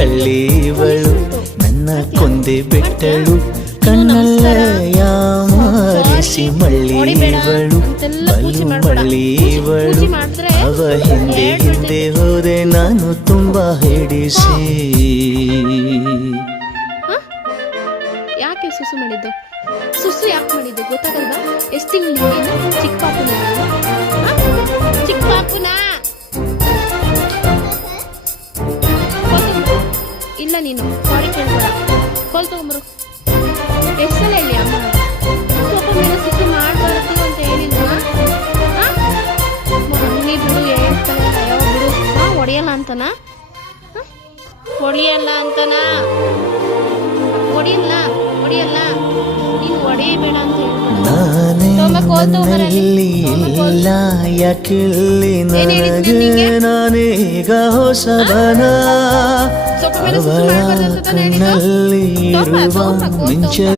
ಕಳ್ಳಿವಳು ನನ್ನ ಕೊಂದೆ ಬಿಟ್ಟಳು ಕಣ್ಣಲ್ಲ ಯಾಮಾರಿಸಿ ಮಳ್ಳಿವಳು ಬಲು ಮಳ್ಳಿವಳು ಅವ ಹಿಂದೆ ಹಿಂದೆ ಹೋದೆ ನಾನು ತುಂಬಾ ಹಿಡಿಸಿ. ಯಾಕೆ ಸುಸು ಮಾಡಿದ್ದು? ಸುಸು ಯಾಕೆ ಮಾಡಿದ್ದು ಗೊತ್ತಾಗಲ್ವಾ? ಎಷ್ಟು ತಿಂಗಳು ಚಿಕ್ಕ ಪಾಪುನ ಚಿಕ್ಕ ಪಾಪುನ ಇಲ್ಲ ನೀನು ಸಾರಿ ಕೇಳ್ಬೇಡ. ಕೋಲ್ ತಗೊಂಬರು. ಎಷ್ಟು ಸಲ ಹೇಳಿ ಅಮ್ಮ ಸ್ವಲ್ಪ ಮೇಲೆ ಸುಸು ಮಾಡಬಾರ್ದು ಅಂತ ಹೇಳಿಲ್ವಾ? ಮಮ್ಮಿ ಬಿಡು ಹೇಳ್ತಾನೆ ಯಾವ ಬಿಡು ಹೊಡೆಯಲ್ಲ ಅಂತನಾ? ಹೊಡೆಯಲ್ಲ ಅಂತನಾ? ಹೊಡೆಯಲ್ಲ ಹೊಡೆಯಲ್ಲ ನೀನು ಹೊಡೆಯಬೇಡ ಅಂತ ಯಾಕಿಲ್ಲಿ ನನಗೆ ನಾನೀಗ ಹೊಸಬನ ಅವಳ ಕಣ್ಣಲ್ಲಿ ಇರುವ ಮಿಂಚ